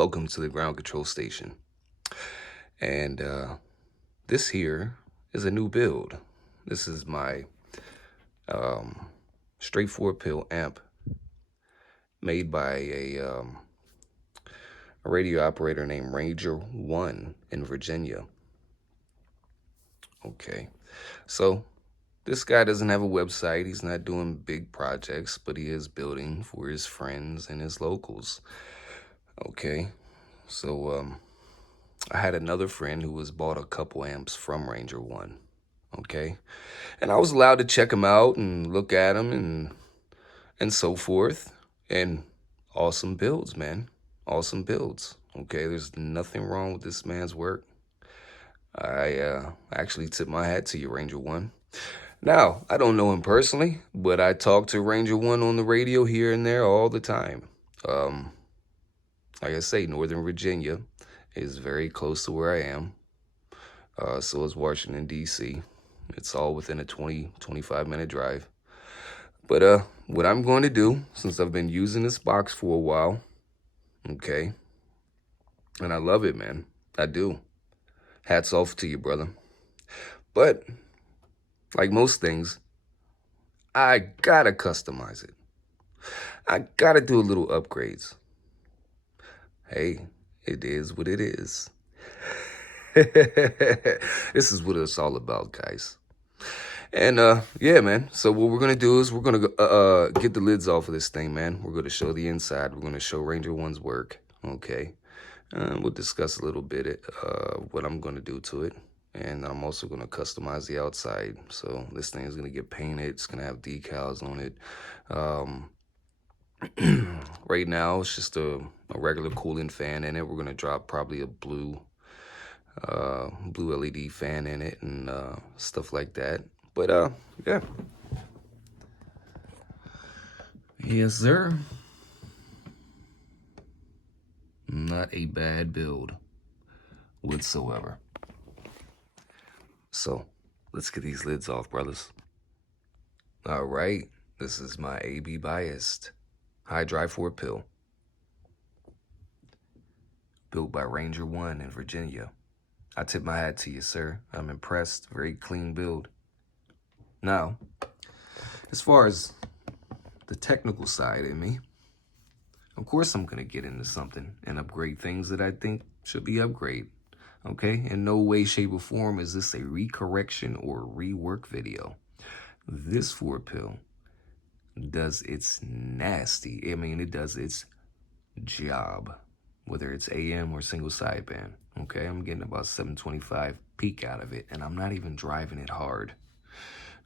Welcome to the ground control station. And this here is a new build. This is my straight 4-pill amp made by a radio operator named Ranger 1 in Virginia. Okay, so this guy doesn't have a website. He's not doing big projects, but he is building for his friends and his locals. Okay, so I had another friend who was bought a couple amps from Ranger 1. Okay, and I was allowed to check them out and look at them and so forth. And awesome builds, man. Awesome builds. Okay, there's nothing wrong with this man's work. I actually tip my hat to you, Ranger 1. Now, I don't know him personally, but I talk to Ranger 1 on the radio here and there all the time. Like I say, Northern Virginia is very close to where I am. So is Washington, D.C. It's all within a 25-minute drive. But what I'm going to do, since I've been using this box for a while, okay, and I love it, man. I do. Hats off to you, brother. But like most things, I gotta customize it. I gotta do a little upgrades. Hey, it is what it is. This is what it's all about, guys. And yeah, man. So what we're gonna do is we're gonna get the lids off of this thing, man. We're gonna show the inside. We're gonna show Ranger 1's work. Okay. We'll discuss a little bit what I'm gonna do to it. And I'm also gonna customize the outside. So this thing is gonna get painted. It's gonna have decals on it. Right now it's just a regular cooling fan in it. We're gonna drop probably a blue LED fan in it and stuff like that. But yeah. Yes, sir. Not a bad build whatsoever. So let's get these lids off, brothers. All right, this is my AB biased high drive 4-pill built by Ranger 1 in Virginia. I tip my hat to you, sir. I'm impressed. Very clean build. Now, as far as the technical side in me, of course I'm going to get into something and upgrade things that I think should be upgraded. Okay? In no way, shape, or form is this a recorrection or rework video. This 4-pill does its nasty. I mean, it does its job, whether it's AM or single sideband. Okay? I'm getting about 725 peak out of it, and I'm not even driving it hard.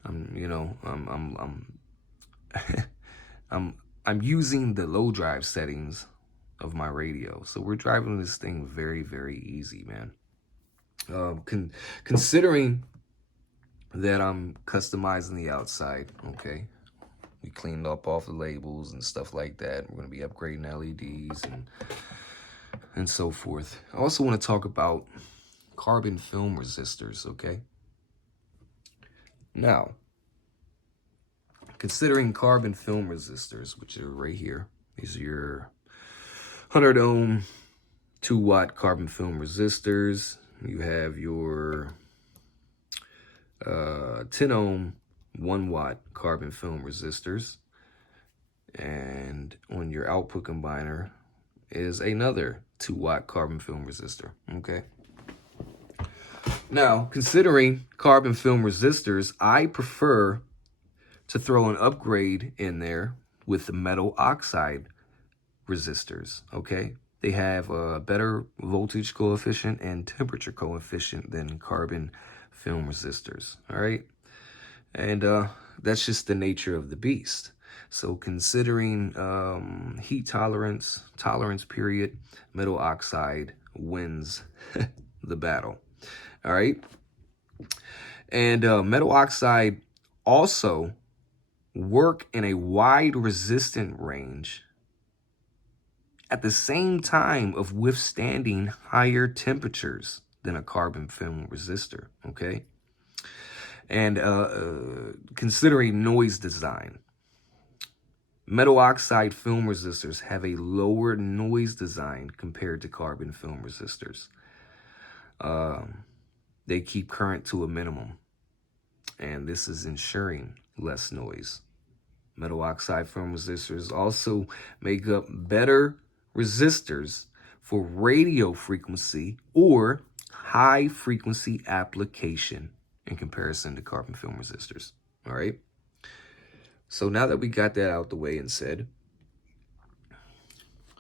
I'm using the low drive settings of my radio. So we're driving this thing very, very easy, man. Considering that I'm customizing the outside, okay? We cleaned up off the labels and stuff like that. We're going to be upgrading LEDs and so forth. I also want to talk about carbon film resistors, okay? Now, considering carbon film resistors, which are right here, these are your 100 ohm, 2 watt carbon film resistors. You have your 10 ohm, 1 watt carbon film resistors. And on your output combiner is another 2 watt carbon film resistor, okay? Now, considering carbon film resistors, I prefer to throw an upgrade in there with the metal oxide resistors, okay? They have a better voltage coefficient and temperature coefficient than carbon film resistors, all right? And that's just the nature of the beast. So considering heat tolerance period, metal oxide wins the battle, all right? And metal oxide also work in a wide resistant range at the same time of withstanding higher temperatures than a carbon film resistor, okay? And considering noise design, Metal oxide film resistors have a lower noise design compared to carbon film resistors. They keep current to a minimum, and this is ensuring less noise. Metal oxide film resistors also make up better resistors for radio frequency or high frequency application in comparison to carbon film resistors. All right. So now that we got that out the way and said,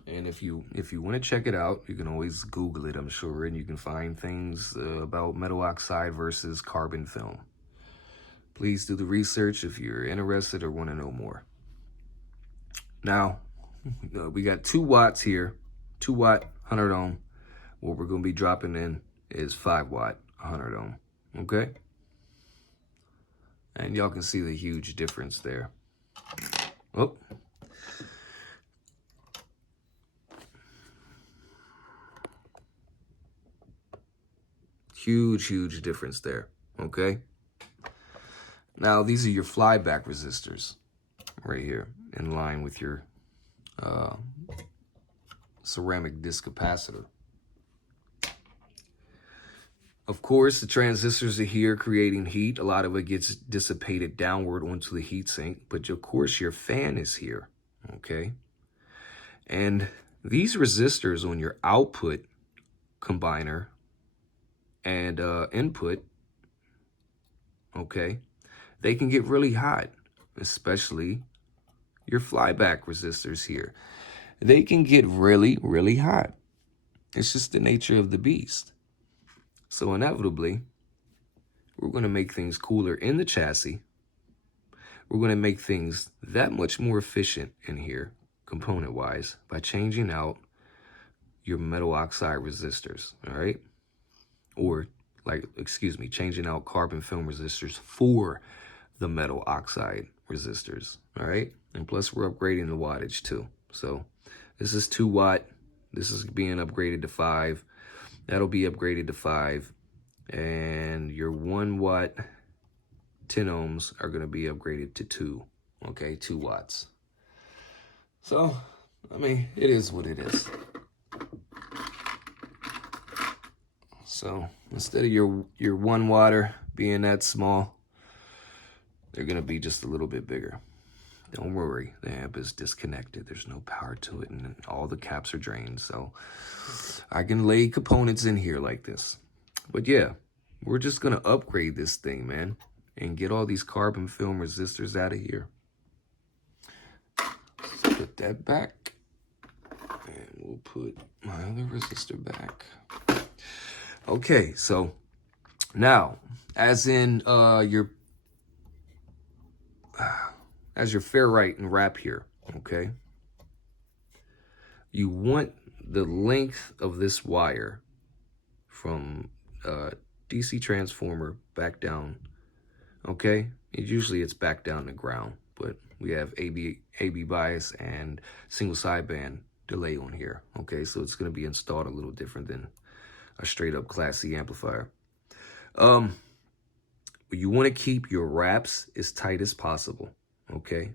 and if you want to check it out, you can always Google it, I'm sure, and you can find things about metal oxide versus carbon film. Please do the research if you're interested or want to know more. Now, we got 2 watts here, 2 watt, 100 ohm. What we're going to be dropping in is 5 watt, 100 ohm. Okay? And y'all can see the huge difference there. Oh. Huge difference there. Okay? Now, these are your flyback resistors right here in line with your ceramic disc capacitor. Of course, the transistors are here creating heat. A lot of it gets dissipated downward onto the heat sink, but of course your fan is here, okay? And these resistors on your output combiner and input, okay, they can get really hot, especially your flyback resistors here. They can get really hot. It's just the nature of the beast. So inevitably, we're going to make things cooler in the chassis. We're going to make things that much more efficient in here, component-wise, by changing out your metal oxide resistors, all right? Or, changing out carbon film resistors for the metal oxide resistors, all right? And plus, we're upgrading the wattage, too. So this is 2 watt. This is being upgraded to 5. That'll be upgraded to 5. And your 1 watt 10 ohms are going to be upgraded to 2. Okay, 2 watts. So, I mean, it is what it is. So, instead of your 1 watter being that small, they're going to be just a little bit bigger. Don't worry, the amp is disconnected. There's no power to it, and all the caps are drained. So I can lay components in here like this. But yeah, we're just going to upgrade this thing, man, and get all these carbon film resistors out of here. Let's put that back. And we'll put my other resistor back. Okay, so now, as in your ferrite and wrap here, okay? You want the length of this wire from DC transformer back down, okay? Usually it's back down to ground, but we have AB bias and single sideband delay on here, okay? So it's going to be installed a little different than a straight up Class C amplifier. You want to keep your wraps as tight as possible, okay?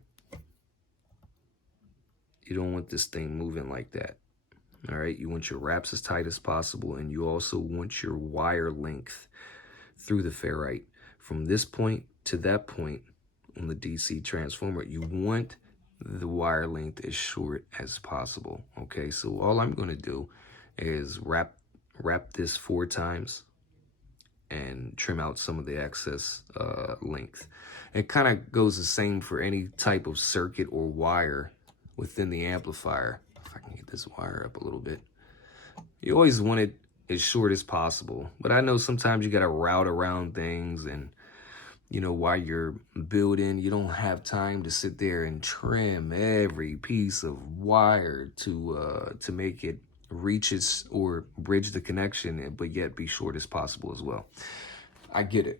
You don't want this thing moving like that. All right, you want your wraps as tight as possible, and you also want your wire length through the ferrite from this point to that point on the DC transformer. You want the wire length as short as possible. Okay, so all I'm going to do is wrap this 4 times and trim out some of the excess length. It kind of goes the same for any type of circuit or wire within the amplifier. If I can get this wire up a little bit. You always want it as short as possible, but I know sometimes you got to route around things, and you know, while you're building, you don't have time to sit there and trim every piece of wire to make it reaches or bridge the connection, but yet be short as possible as well. I get it.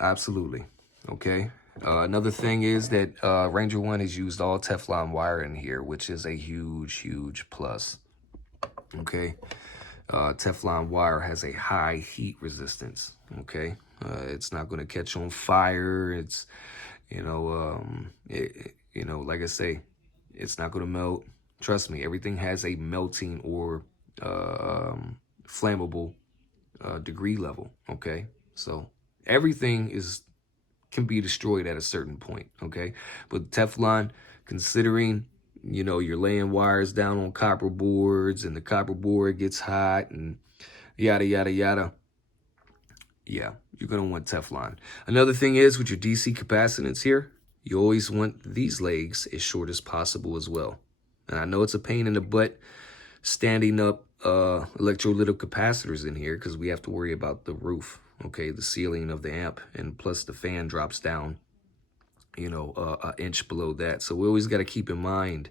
Absolutely. Okay. Another thing is that Ranger One has used all Teflon wire in here, which is a huge plus. Okay. Teflon wire has a high heat resistance. Okay. It's not going to catch on fire. It's, you know, You know, like I say, it's not going to melt. Trust me, everything has a melting or flammable degree level, okay? So everything can be destroyed at a certain point, okay? But Teflon, considering, you know, you're laying wires down on copper boards and the copper board gets hot and yada, yada, yada, yeah, you're going to want Teflon. Another thing is with your DC capacitance here, you always want these legs as short as possible as well. And I know it's a pain in the butt standing up electrolytic capacitors in here because we have to worry about the roof, okay, the ceiling of the amp, and plus the fan drops down, you know, an inch below that. So we always got to keep in mind,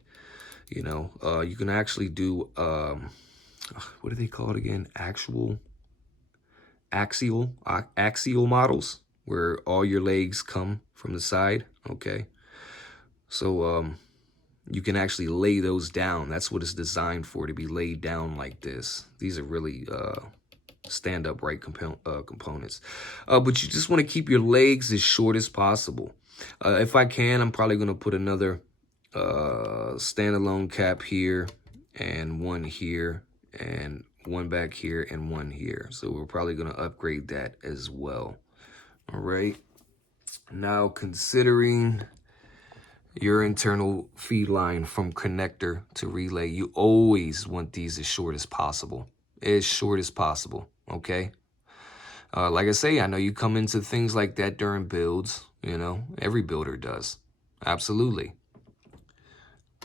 you know, you can actually do, what do they call it again? Axial models where all your legs come from the side, okay? So you can actually lay those down. That's what it's designed for, to be laid down like this. These are really stand upright components. But you just want to keep your legs as short as possible. If I can, I'm probably going to put another standalone cap here and one here and one back here and one here. So we're probably going to upgrade that as well. All right. Now, considering your internal feed line from connector to relay, you always want these as short as possible. As short as possible, okay? Like I say, I know you come into things like that during builds, you know, every builder does. Absolutely.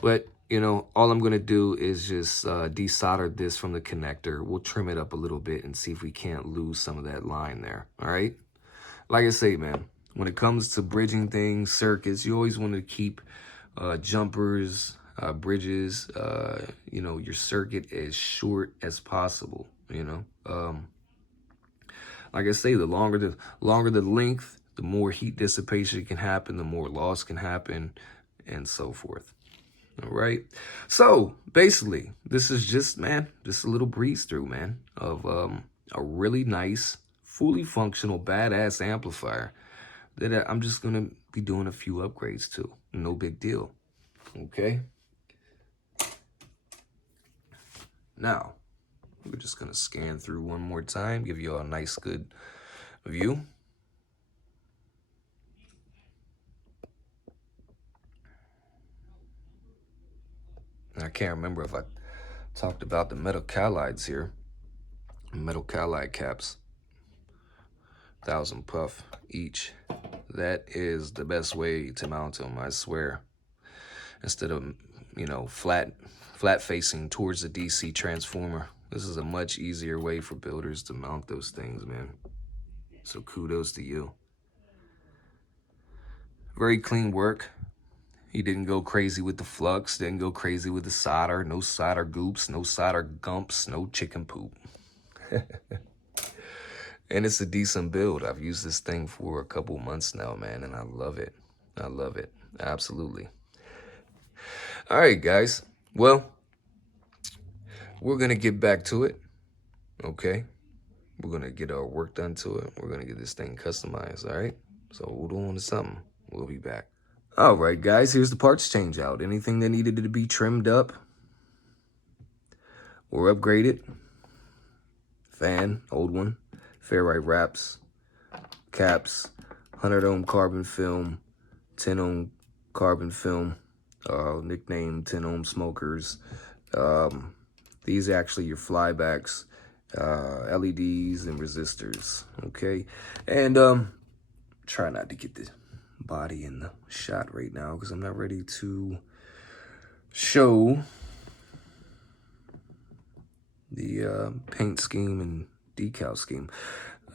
But, you know, all I'm going to do is just desolder this from the connector. We'll trim it up a little bit and see if we can't lose some of that line there, all right? Like I say, man, when it comes to bridging things, circuits, you always want to keep jumpers, bridges, you know, your circuit as short as possible, you know. Like I say, the longer the length, the more heat dissipation can happen, the more loss can happen, and so forth. All right. So basically, this is just, man, just a little breeze through, man, of a really nice, fully functional, badass amplifier that I'm just going to be doing a few upgrades to. No big deal. Okay. Now, we're just going to scan through one more time, give you a nice, good view. And I can't remember if I talked about the metal halides here. Metal halide caps. 1,000 puff each. That is the best way to mount them, I swear. Instead of, you know, flat facing towards the DC transformer. This is a much easier way for builders to mount those things, man. So kudos to you. Very clean work. He didn't go crazy with the flux, didn't go crazy with the solder. No solder goops, no solder gumps, no chicken poop. And it's a decent build. I've used this thing for a couple months now, man, and I love it. I love it. Absolutely. All right, guys. Well, we're going to get back to it. Okay. We're going to get our work done to it. We're going to get this thing customized. All right. So hold on to something. We'll be back. All right, guys. Here's the parts change out. Anything that needed to be trimmed up or upgraded. Fan, old one. Ferrite wraps, caps, 100 ohm carbon film, 10 ohm carbon film, nicknamed 10 ohm smokers. These are actually your flybacks, LEDs and resistors, okay? And try not to get the body in the shot right now because I'm not ready to show the paint scheme and decal scheme.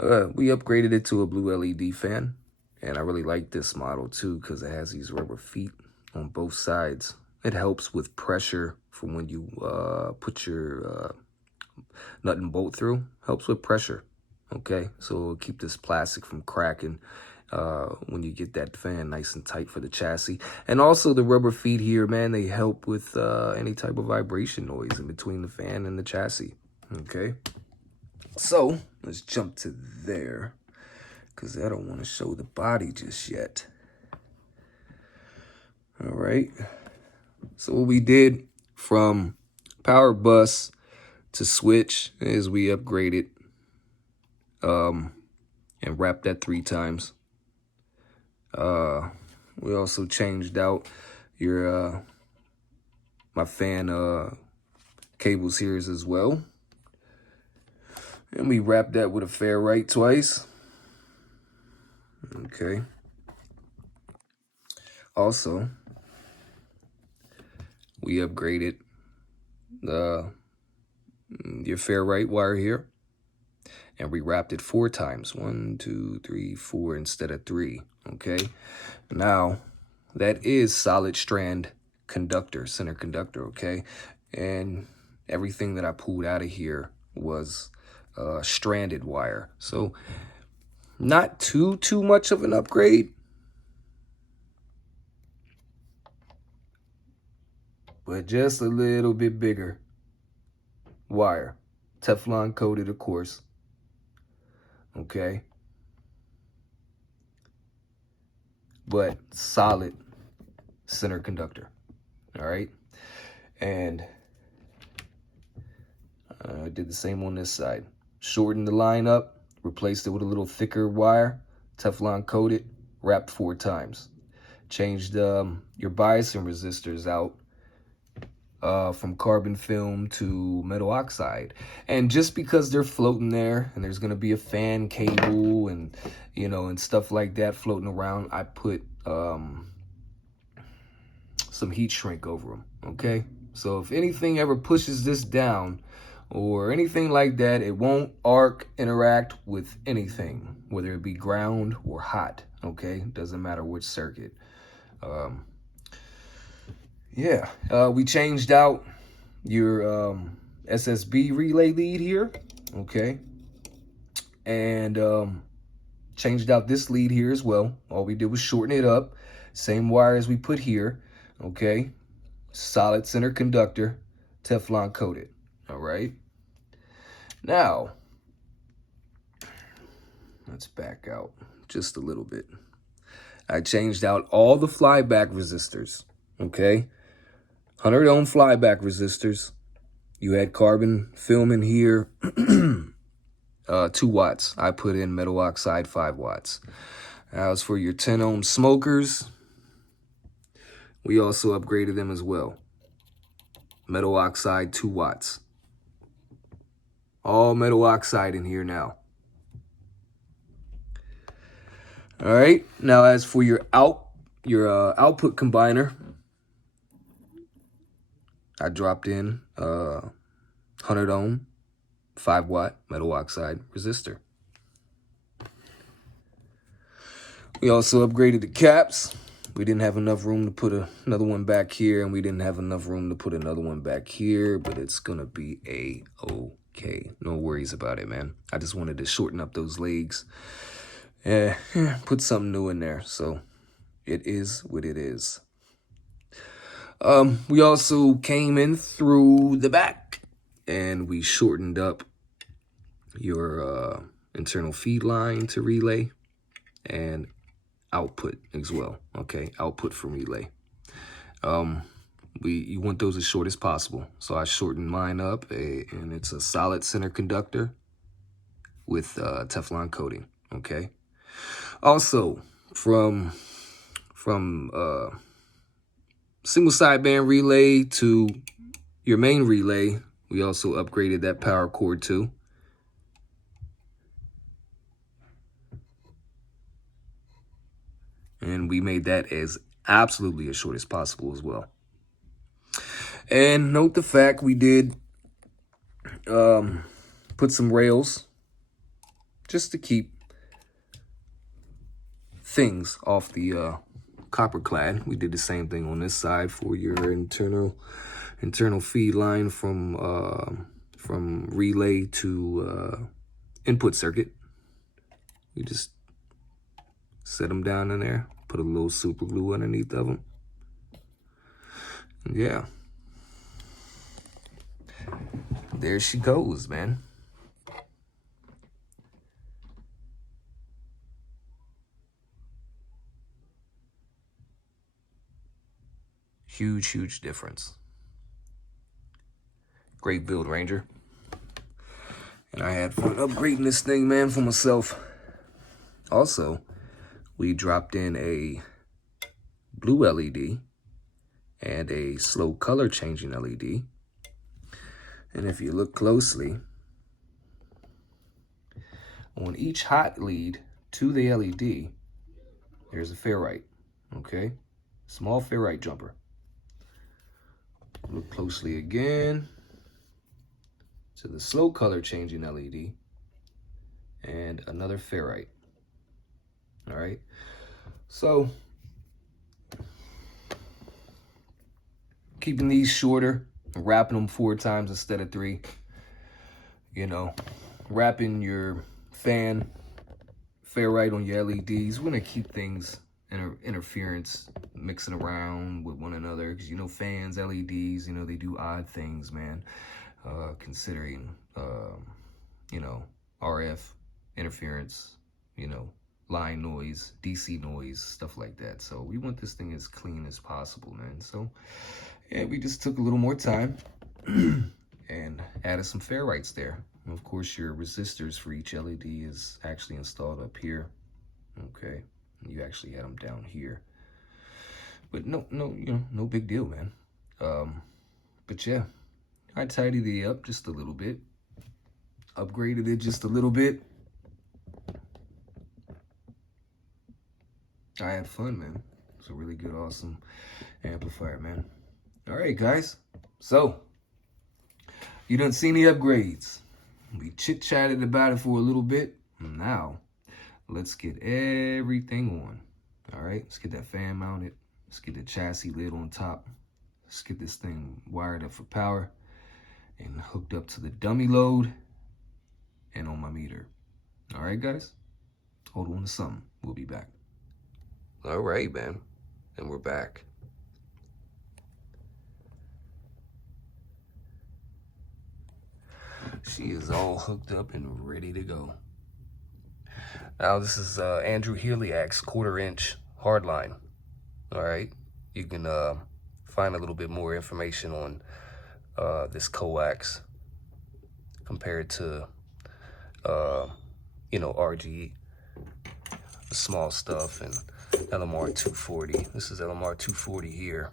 We upgraded it to a blue LED fan, and I really like this model too because it has these rubber feet on both sides. It helps with pressure for when you put your nut and bolt through. Helps with pressure, okay? So it'll keep this plastic from cracking when you get that fan nice and tight for the chassis. And also the rubber feet here, man, they help with any type of vibration noise in between the fan and the chassis, okay? So let's jump to there because I don't want to show the body just yet. All right. So what we did from power bus to switch is we upgraded and wrapped that 3 times. We also changed out your my fan cables here as well. And we wrapped that with a ferrite twice. Okay. Also, we upgraded your ferrite wire here, and we wrapped it 4 times. 1, 2, 3, 4 instead of 3. Okay. Now, that is solid strand conductor, center conductor. Okay. And everything that I pulled out of here was stranded wire. So not too much of an upgrade, but just a little bit bigger wire. Teflon coated, of course. Okay. But solid center conductor. All right. And I did the same on this side. Shortened the line up, replaced it with a little thicker wire, Teflon coated, wrapped 4 times. Changed your biasing resistors out from carbon film to metal oxide. And just because they're floating there and there's going to be a fan cable and, you know, and stuff like that floating around, I put some heat shrink over them. Okay. So if anything ever pushes this down or anything like that, it won't arc, interact with anything, whether it be ground or hot. Okay. Doesn't matter which circuit. We changed out your SSB relay lead here, okay, and changed out this lead here as well. All we did was shorten it up, same wire as we put here, okay, solid center conductor, Teflon coated. All right, now let's back out just a little bit. I changed out all the flyback resistors, okay, 100 ohm flyback resistors. You had carbon film in here, 2 watts. I put in metal oxide, 5 watts. As for your 10 ohm smokers, we also upgraded them as well. Metal oxide, 2 watts. All metal oxide in here now. All right. Now, as for your output combiner, I dropped in 100 ohm, 5 watt metal oxide resistor. We also upgraded the caps. We didn't have enough room to put another one back here, and we didn't have enough room to put another one back here, but it's going to be a-okay. No worries about it, man. I just wanted to shorten up those legs. Put something new in there, so it is what it is. We also came in through the back, and we shortened up your internal feed line to relay and output as well. Okay, output from relay. You want those as short as possible, so I shortened mine up, and it's a solid center conductor with Teflon coating. Okay. Also, from single sideband relay to your main relay, we also upgraded that power cord too. And we made that as absolutely as short as possible as well. And note the fact we did put some rails just to keep things off the copper clad. We did the same thing on this side for your internal feed line from relay to input circuit. We just set them down in there, put a little super glue underneath of them. And yeah, there she goes, man. Huge, huge difference. Great build, Ranger. And I had fun upgrading this thing, man, for myself. Also, we dropped in a blue LED and a slow color changing LED. And if you look closely, on each hot lead to the LED, there's a ferrite, okay? Small ferrite jumper. Look closely again to the slow color changing LED and another ferrite. All right, so keeping these shorter, wrapping them 4 times instead of 3. You know, wrapping your fan ferrite on your LEDs. We're gonna keep things interference mixing around with one another, because you know fans, LEDs, you know, they do odd things, man. Considering you know, RF interference, you know, line noise, DC noise, stuff like that. So we want this thing as clean as possible, man. So yeah, we just took a little more time and added some ferrites there. And of course, your resistors for each LED is actually installed up here. Okay, you actually had them down here, but no, you know, no big deal, man. But yeah, I tidied it up just a little bit, upgraded it just a little bit. I had fun, man. It's a really good, awesome amplifier, man. All right, guys. So, you done seen the upgrades. We chit-chatted about it for a little bit. Now, let's get everything on. All right, let's get that fan mounted. Let's get the chassis lid on top. Let's get this thing wired up for power and hooked up to the dummy load and on my meter. All right, guys? Hold on to something. We'll be back. All right, man. And we're back. She is all hooked up and ready to go. Now, this is Andrew Heliak's 1/4-inch hardline. All right. You can find a little bit more information on this coax compared to, you know, RGE, the small stuff, and LMR 240. This is LMR 240 here.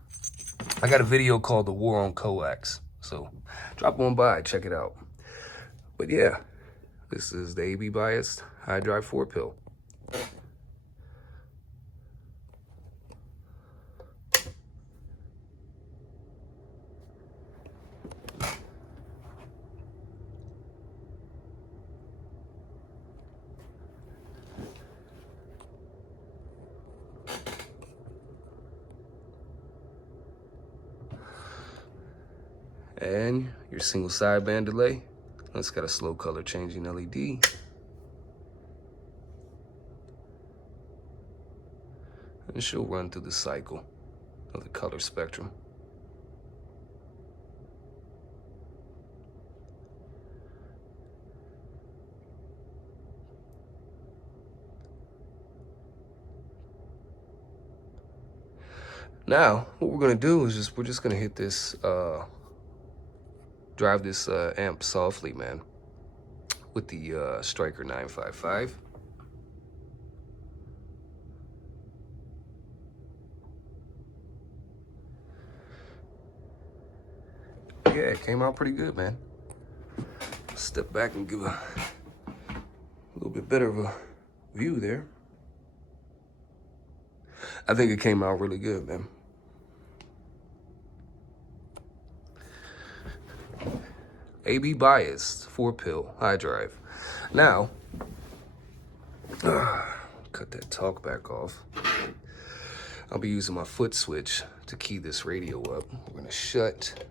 I got a video called The War on Coax, so drop on by, check it out. But yeah, this is the AB biased high drive 4-pill. And your single sideband delay. It's got a slow color changing LED. And she'll run through the cycle of the color spectrum. Now, what we're gonna do is we're just gonna hit this, drive this amp softly, man, with the Striker 955. Yeah, it came out pretty good, man. Step back and give a little bit better of a view there. I think it came out really good, man. AB biased, 4-pill, high drive. Now, cut that talk back off. I'll be using my foot switch to key this radio up. We're gonna shut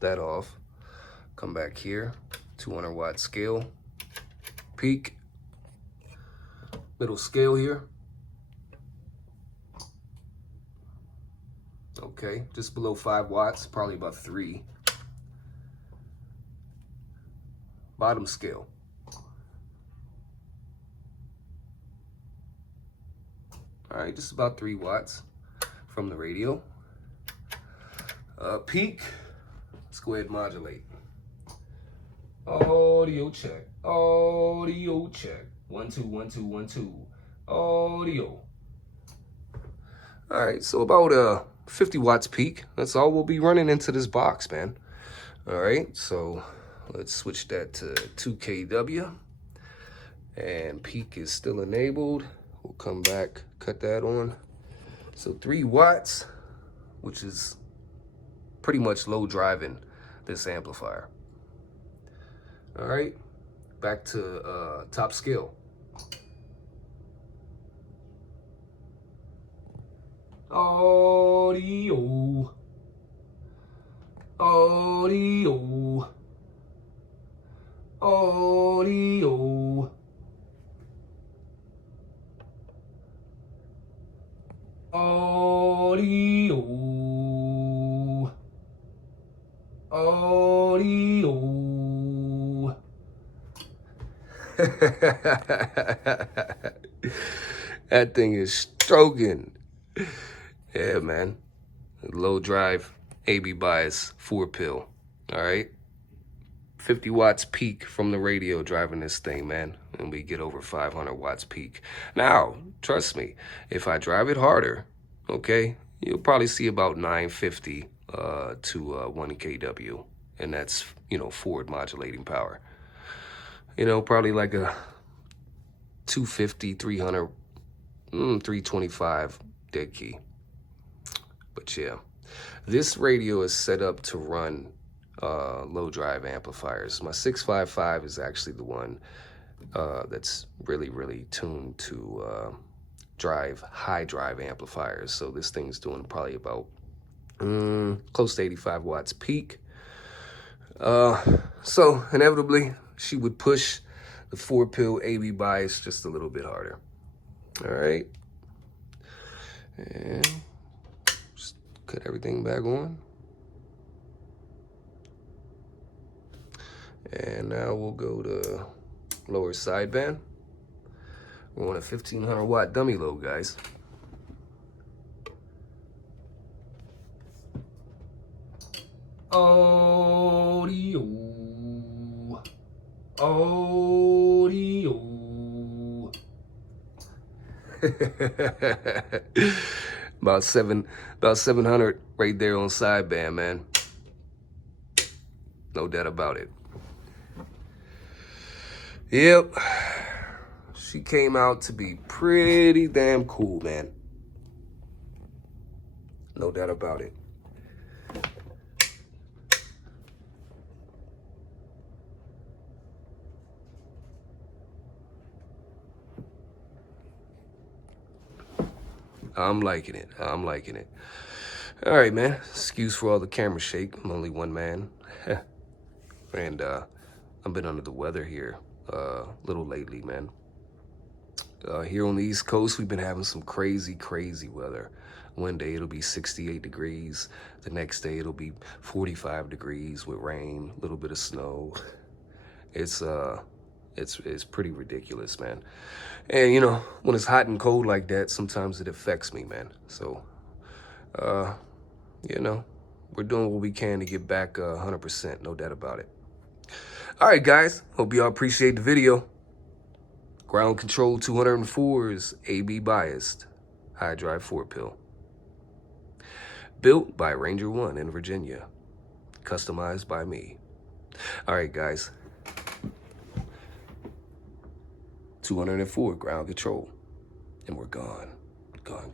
that off. Come back here, 200 watt scale, peak, middle scale here. Okay, just below 5 watts, probably about 3. Bottom scale. All right, just about 3 watts from the radio. Peak. Let's go ahead and modulate. Audio check. Audio check. 1 2 1 2 1 2. Audio. All right, so about 50 watts peak. That's all we'll be running into this box, man. All right, so let's switch that to 2 kW. And peak is still enabled. We'll come back, cut that on. So 3 watts, which is pretty much low driving this amplifier. All right, back to top scale. Audio. Audio. Audio. Audio. Audio. That thing is stroking. Yeah, man. Low drive, AB bias, 4-pill. All right. 50 watts peak from the radio driving this thing, man. And we get over 500 watts peak. Now, trust me, if I drive it harder, okay, you'll probably see about 950 to 1 kW. And that's, you know, forward modulating power. You know, probably like a 250, 300, 325 dead key. But yeah, this radio is set up to run low drive amplifiers. My 655 is actually the one that's really tuned to drive high drive amplifiers. So this thing's doing probably about close to 85 watts peak. So inevitably she would push the 4-pill AB bias just a little bit harder. All right, and just cut everything back on. And now we'll go to lower sideband. We're on a 1500 watt dummy load, guys. Audio. Audio. about 700 right there on sideband, man. No doubt about it. Yep. She came out to be pretty damn cool, man. No doubt about it. I'm liking it. I'm liking it. All right, man. Excuse for all the camera shake. I'm only one man. And I've been under the weather here a little lately, man. Here on the East Coast, we've been having some crazy weather. One day it'll be 68 degrees. The next day it'll be 45 degrees with rain, a little bit of snow. It's pretty ridiculous, man. And you know, when it's hot and cold like that, sometimes it affects me, man. So, you know, we're doing what we can to get back 100%, no doubt about it. All right, guys, hope y'all appreciate the video. Ground Control 204s, AB biased, high drive 4-pill. Built by Ranger One in Virginia. Customized by me. All right, guys. 204 ground control. And we're gone. Gone.